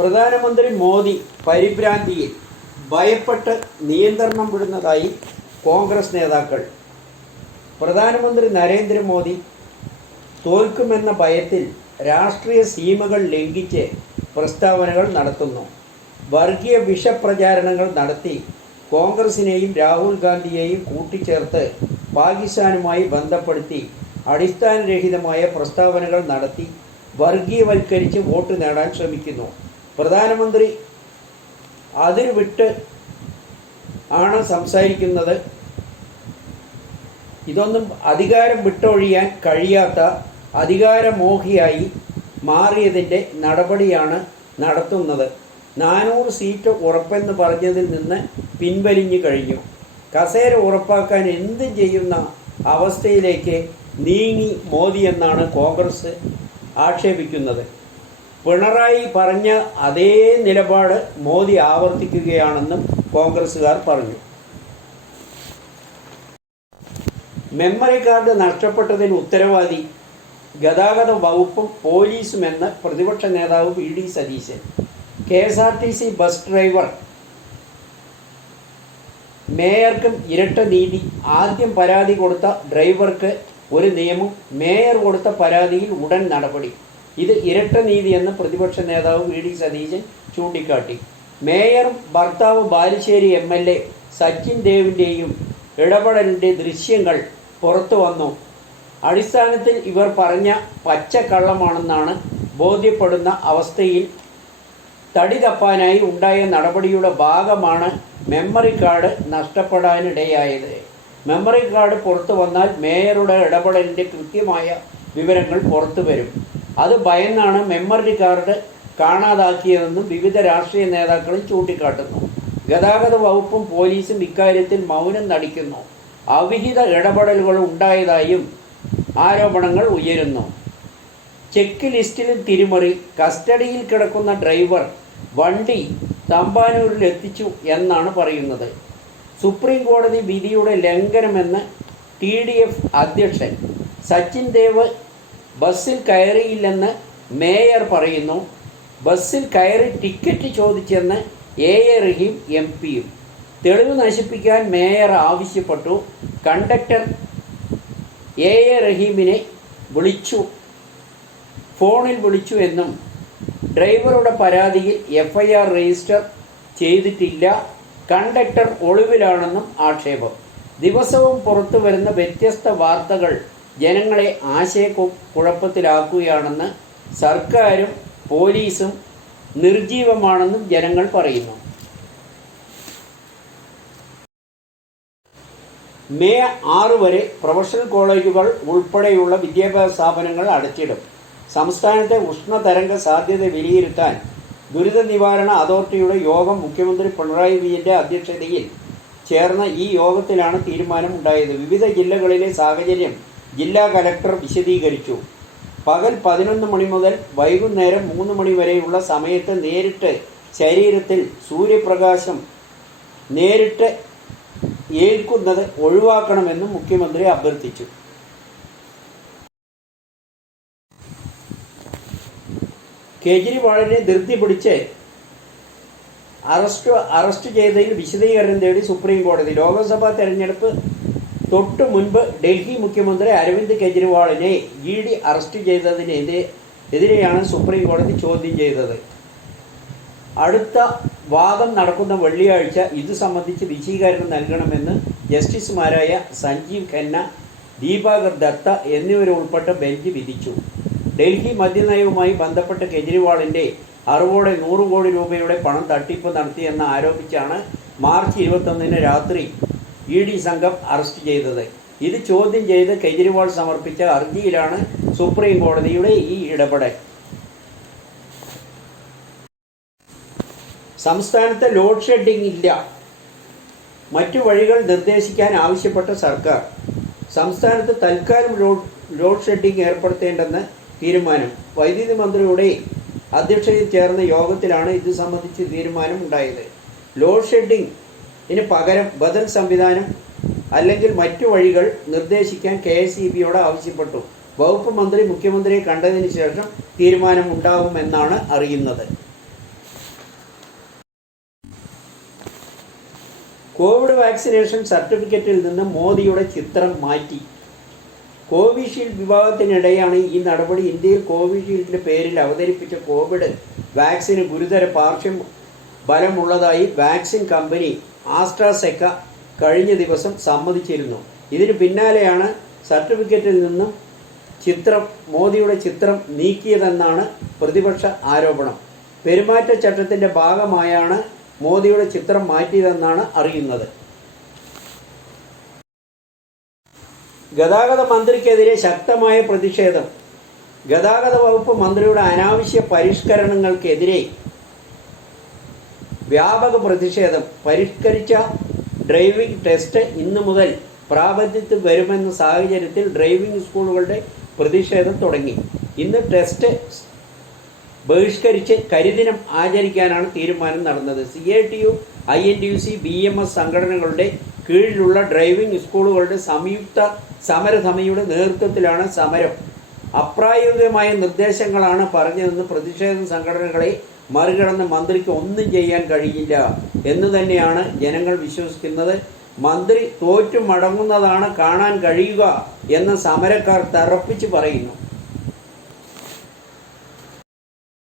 പ്രധാനമന്ത്രി മോദി പരിഭ്രാന്തിയിൽ ഭയപ്പെട്ട് നിയന്ത്രണം വിടുന്നതായി കോൺഗ്രസ് നേതാക്കൾ. പ്രധാനമന്ത്രി നരേന്ദ്രമോദി തോൽക്കുമെന്ന ഭയത്തിൽ രാഷ്ട്രീയ സീമകൾ ലംഘിച്ച് പ്രസ്താവനകൾ നടത്തുന്നു. വർഗീയ വിഷപ്രചാരണങ്ങൾ നടത്തി കോൺഗ്രസിനെയും രാഹുൽ ഗാന്ധിയെയും കൂട്ടിച്ചേർത്ത് പാകിസ്ഥാനുമായി ബന്ധപ്പെടുത്തി അടിസ്ഥാനരഹിതമായ പ്രസ്താവനകൾ നടത്തി വർഗീയവൽക്കരിച്ച് വോട്ട് നേടാൻ ശ്രമിക്കുന്നു. പ്രധാനമന്ത്രി അതിരുവിട്ട് ആണ് സംസാരിക്കുന്നത്. ഇതൊന്നും അധികാരം വിട്ടൊഴിയാൻ കഴിയാത്ത അധികാരമോഹിയായി മാറിയതിൻ്റെ നടപടിയാണ് നടത്തുന്നത്. 400 സീറ്റ് ഉറപ്പെന്ന് പറഞ്ഞതിൽ നിന്ന് പിൻവലിഞ്ഞു കഴിഞ്ഞു. കസേര ഉറപ്പാക്കാൻ എന്തും ചെയ്യുന്ന അവസ്ഥയിലേക്ക് നീങ്ങി മോദി എന്നാണ് കോൺഗ്രസ് ആക്ഷേപിക്കുന്നത്. പിണറായി പറഞ്ഞ അതേ നിലപാട് മോദി ആവർത്തിക്കുകയാണെന്നും കോൺഗ്രസുകാർ പറഞ്ഞു. മെമ്മറി കാർഡ് നഷ്ടപ്പെട്ടതിന് ഉത്തരവാദി ഗതാഗത വകുപ്പും പോലീസുമെന്ന് പ്രതിപക്ഷ നേതാവ് V D Satheesan. KSRTC bus driver മേയർക്കും ഇരട്ട നീതി. ആദ്യം പരാതി കൊടുത്ത ഡ്രൈവർക്ക് ഒരു നിയമം, മേയർ കൊടുത്ത പരാതിയിൽ ഉടൻ നടപടി. ഇത് ഇരട്ട നീതിയെന്ന് പ്രതിപക്ഷ നേതാവ് വി ഡി സതീശൻ ചൂണ്ടിക്കാട്ടി. മേയറും ഭർത്താവ് ബാലുശ്ശേരി MLA സച്ചിൻ ദേവിൻ്റെയും ഇടപെടലിൻ്റെ ദൃശ്യങ്ങൾ പുറത്തു വന്നു. അടിസ്ഥാനത്തിൽ ഇവർ പറഞ്ഞ പച്ചക്കള്ളമാണെന്നാണ് ബോധ്യപ്പെടുന്ന അവസ്ഥയിൽ തടി തപ്പാനായി ഉണ്ടായ നടപടിയുടെ ഭാഗമാണ് മെമ്മറി കാർഡ് നഷ്ടപ്പെടാനിടയായത്. മെമ്മറി കാർഡ് പുറത്തു വന്നാൽ മേയറുടെ ഇടപെടലിൻ്റെ കൃത്യമായ വിവരങ്ങൾ പുറത്തു വരും. അത് ഭയന്നാണ് മെമ്മറി കാർഡ് കാണാതാക്കിയതെന്നും വിവിധ രാഷ്ട്രീയ നേതാക്കളും ചൂണ്ടിക്കാട്ടുന്നു. ഗതാഗത വകുപ്പും പോലീസും ഇക്കാര്യത്തിൽ മൗനം നടിക്കുന്നു. അവിഹിത ഇടപെടലുകൾ ഉണ്ടായതായും ആരോപണങ്ങൾ ഉയരുന്നു. ചെക്ക് ലിസ്റ്റിലും തിരിമറി. കസ്റ്റഡിയിൽ കിടക്കുന്ന ഡ്രൈവർ വണ്ടി തമ്പാനൂരിൽ എത്തിച്ചു എന്നാണ് പറയുന്നത്. സുപ്രീം കോടതി വിധിയുടെ ലംഘനമെന്ന് TDF അധ്യക്ഷൻ സച്ചിൻ ദേവ് ബസ്സിൽ കയറിയില്ലെന്ന് മേയർ പറയുന്നു. ബസ്സിൽ കയറി ടിക്കറ്റ് ചോദിച്ചെന്ന് AA റഹീം MP-യും. തെളിവ് നശിപ്പിക്കാൻ മേയർ ആവശ്യപ്പെട്ടു. കണ്ടക്ടർ AA റഹീമിനെ ഫോണിൽ വിളിച്ചു എന്നും ഡ്രൈവറുടെ പരാതിയിൽ FIR രജിസ്റ്റർ ചെയ്തിട്ടില്ല. കണ്ടക്ടർ ഒളിവിലാണെന്നും ആക്ഷേപം. ദിവസവും പുറത്തു വരുന്ന വ്യത്യസ്ത വാർത്തകൾ ജനങ്ങളെ ആശയക്കുഴപ്പത്തിലാക്കുകയാണെന്ന് സർക്കാരും പോലീസും നിർജീവമാണെന്നും ജനങ്ങൾ പറയുന്നു. മെയ് 6 വരെ പ്രൊഫഷണൽ കോളേജുകൾ ഉൾപ്പെടെയുള്ള വിദ്യാഭ്യാസ സ്ഥാപനങ്ങൾ അടച്ചിടും. സംസ്ഥാനത്തെ ഉഷ്ണതരംഗ സാധ്യത വിലയിരുത്താൻ ദുരിത നിവാരണ അതോറിറ്റിയുടെ യോഗം മുഖ്യമന്ത്രി പിണറായി വിജയൻ്റെ അധ്യക്ഷതയിൽ ചേർന്ന ഈ യോഗത്തിലാണ് തീരുമാനമുണ്ടായത്. വിവിധ ജില്ലകളിലെ സാഹചര്യം ജില്ലാ കലക്ടർ വിശദീകരിച്ചു. പകൽ 11 മണി മുതൽ വൈകുന്നേരം 3 മണി വരെയുള്ള സമയത്ത് നേരിട്ട് ശരീരത്തിൽ സൂര്യപ്രകാശം നേരിട്ട് ഏൽക്കുന്നത് ഒഴിവാക്കണമെന്നും മുഖ്യമന്ത്രി അഭ്യർത്ഥിച്ചു. കേജ്രിവാളിനെ ധൃതി പിടിച്ച് അറസ്റ്റ് ചെയ്തതിൽ വിശദീകരണം തേടി സുപ്രീം കോടതി. ലോക്സഭാ തെരഞ്ഞെടുപ്പ് തൊട്ടു മുൻപ് ഡൽഹി മുഖ്യമന്ത്രി അരവിന്ദ് കെജ്രിവാളിനെ ED അറസ്റ്റ് ചെയ്തതിനെതിരെയാണ് സുപ്രീം കോടതി ചോദ്യം ചെയ്തത്. അടുത്ത വാദം നടക്കുന്ന വെള്ളിയാഴ്ച ഇത് സംബന്ധിച്ച് വിശദീകരണം നൽകണമെന്ന് ജസ്റ്റിസുമാരായ സഞ്ജീവ് ഖന്ന, ദീപാകർ ദത്ത എന്നിവരുൾപ്പെട്ട ബെഞ്ച് വിധിച്ചു. ഡൽഹി മദ്യനയവുമായി ബന്ധപ്പെട്ട് കെജ്രിവാളിൻ്റെ അറിവോടെ 100 കോടി രൂപയുടെ പണം തട്ടിപ്പ് നടത്തിയെന്ന് ആരോപിച്ചാണ് മാർച്ച് 21 രാത്രി ED സംഘം അറസ്റ്റ് ചെയ്തത്. ഇത് ചോദ്യം ചെയ്ത് കെജ്രിവാൾ സമർപ്പിച്ച ഹർജിയിലാണ് സുപ്രീം കോടതിയുടെ ഈ ഇടപെടൽ. സംസ്ഥാനത്ത് ലോഡ് ഷെഡിംഗ് ഇല്ല. മറ്റു വഴികൾ നിർദ്ദേശിക്കാൻ ആവശ്യപ്പെട്ട സർക്കാർ. സംസ്ഥാനത്ത് തൽക്കാലം ലോഡ് ഷെഡിംഗ് ഏർപ്പെടുത്തേണ്ടെന്ന് തീരുമാനം. വൈദ്യുതി മന്ത്രിയുടെ അധ്യക്ഷതയിൽ ചേർന്ന യോഗത്തിലാണ് ഇത് സംബന്ധിച്ച് തീരുമാനം ഉണ്ടായത്. ലോഡ് ഷെഡിംഗിന് പകരം ബദൽ സംവിധാനം അല്ലെങ്കിൽ മറ്റു വഴികൾ നിർദ്ദേശിക്കാൻ KSEBയോട് ആവശ്യപ്പെട്ടു. വകുപ്പ് മന്ത്രി മുഖ്യമന്ത്രിയെ കണ്ടതിന് ശേഷം തീരുമാനമുണ്ടാകുമെന്നാണ് അറിയുന്നത്. കോവിഡ് വാക്സിനേഷൻ സർട്ടിഫിക്കറ്റിൽ നിന്ന് മോദിയുടെ ചിത്രം മാറ്റി. കോവിഷീൽഡ് വിഭാഗത്തിനിടെയാണ് ഈ നടപടി. ഇന്ത്യയിൽ കോവിഷീൽഡിന്റെ പേരിൽ അവതരിപ്പിച്ച കോവിഡ് വാക്സിന് ഗുരുതര പാർശ്വ ഫലമുള്ളതായി വാക്സിൻ കമ്പനി ആസ്ട്രാസെക്ക കഴിഞ്ഞ ദിവസം സമ്മതിച്ചിരുന്നു. ഇതിന് പിന്നാലെയാണ് സർട്ടിഫിക്കറ്റിൽ നിന്നും മോദിയുടെ ചിത്രം നീക്കിയതെന്നാണ് പ്രതിപക്ഷ ആരോപണം. പെരുമാറ്റച്ചട്ടത്തിന്റെ ഭാഗമായാണ് മോദിയുടെ ചിത്രം മാറ്റിയതെന്നാണ് അറിയുന്നത്. ഗതാഗത മന്ത്രിക്കെതിരെ ശക്തമായ പ്രതിഷേധം. ഗതാഗത വകുപ്പ് മന്ത്രിയുടെ അനാവശ്യ പരിഷ്കരണങ്ങൾക്കെതിരെ വ്യാപക പ്രതിഷേധം. പരിഷ്കരിച്ച ഡ്രൈവിംഗ് ടെസ്റ്റ് ഇന്നു മുതൽ പ്രാബല്യത്തിൽ വരുമെന്ന സാഹചര്യത്തിൽ ഡ്രൈവിംഗ് സ്കൂളുകളുടെ പ്രതിഷേധം തുടങ്ങി. ഇന്ന് ടെസ്റ്റ് ബഹിഷ്കരിച്ച് കരിദിനം ആചരിക്കാനാണ് തീരുമാനം നടന്നത്. CITU, INTUC, BMS സംഘടനകളുടെ കീഴിലുള്ള ഡ്രൈവിംഗ് സ്കൂളുകളുടെ സംയുക്ത സമരസമിതിയുടെ നേതൃത്വത്തിലാണ് സമരം. അപ്രായോഗികമായ നിർദ്ദേശങ്ങളാണ് പറഞ്ഞതെന്ന് പ്രതിഷേധ സംഘടനകളെ മറികടന്ന് മന്ത്രിക്ക് ഒന്നും ചെയ്യാൻ കഴിയില്ല എന്ന് തന്നെയാണ് ജനങ്ങൾ വിശ്വസിക്കുന്നത്. മന്ത്രി തോറ്റു മടങ്ങുന്നതാണ് കാണാൻ കഴിയുക എന്ന് സമരക്കാർ തറപ്പിച്ച് പറയുന്നു.